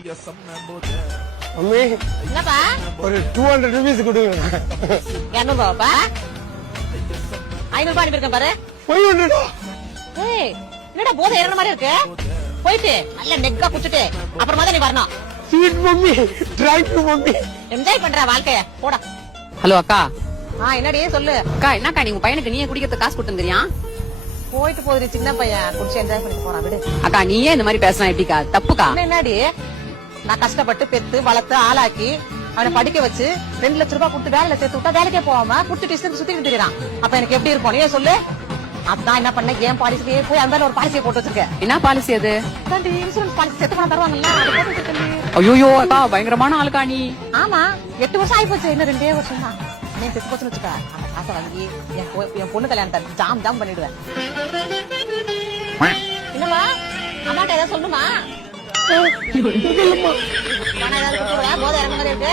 Mummy என்னப்பா ஒரு 200 rupees கொடுங்க. 200 ரூபாப்பா 500 ரூபாய் அனுப்பியிருக்கேன் பாரு. 500. ஏய் என்னடா போதை ஏறன மாதிரி இருக்கு. போயிட்டு நல்ல நெக்கா குடிச்சிட்டு அப்புறமா தான் நீ வரணும். Sweet mummy, thank you mummy. Enjoy பண்ற வாழ்க்கைய போடா. ஹலோ அக்கா. என்னடி சொல்லு. அக்கா என்னக்கா நீ உங்க பையனுக்கு நீயே குடிக்கிறதுக்கு காசு கொடுத்து தெரியா? போயிட்டு போகுது சின்ன பையன் குடிச்சு என்ஜாய் பண்ணிட்டு போறான் விடு. அக்கா நீயே இந்த மாதிரி பேசினா எப்படிக்கா? தப்புக்கா. என்னடி நான் கஷ்டப்பட்டு பெத்து வளர்த்து ஆளாக்கி அவனை படிக்க வச்சு 2 லட்சம் ரூபாய் கொடுத்து வேலையில சேர்த்து விட்டா வேலைக்கே போகாம குடுத்துட்டு சுத்திட்டு திரியறான். அப்ப எனக்கு எப்படி இருக்கும் நீயே சொல்லு. அதான் என்ன பண்ண ஏன் பாலிசியே போய் அந்த ஒரு பாலிசியை போட்டு வச்சிருக்கேன். என்ன பாலிசி அது? இன்சூரன்ஸ் பாலிசி செத்து பணம் தருவாங்கல்ல அது போட்டு வச்சிருக்கேன். ஐயோ அக்கா பயங்கரமான ஆளுக்கா நீ. ஆமா 8 வருஷம் ஆகி போச்சு இன்னும் 2 வருஷம் தான். நீ செத்து போச்சுன்னு வச்சுக்க அந்த காசை வாங்கி என் பொண்ணு கல்யாணத்தை ஜாம் பண்ணிடுவேன். என்னமா அம்மாட்ட ஏதாவது சொல்லுமா? பணம் ஏதாவது கொடுத்துருவா போதை இறங்க மாதிரி இருக்கு.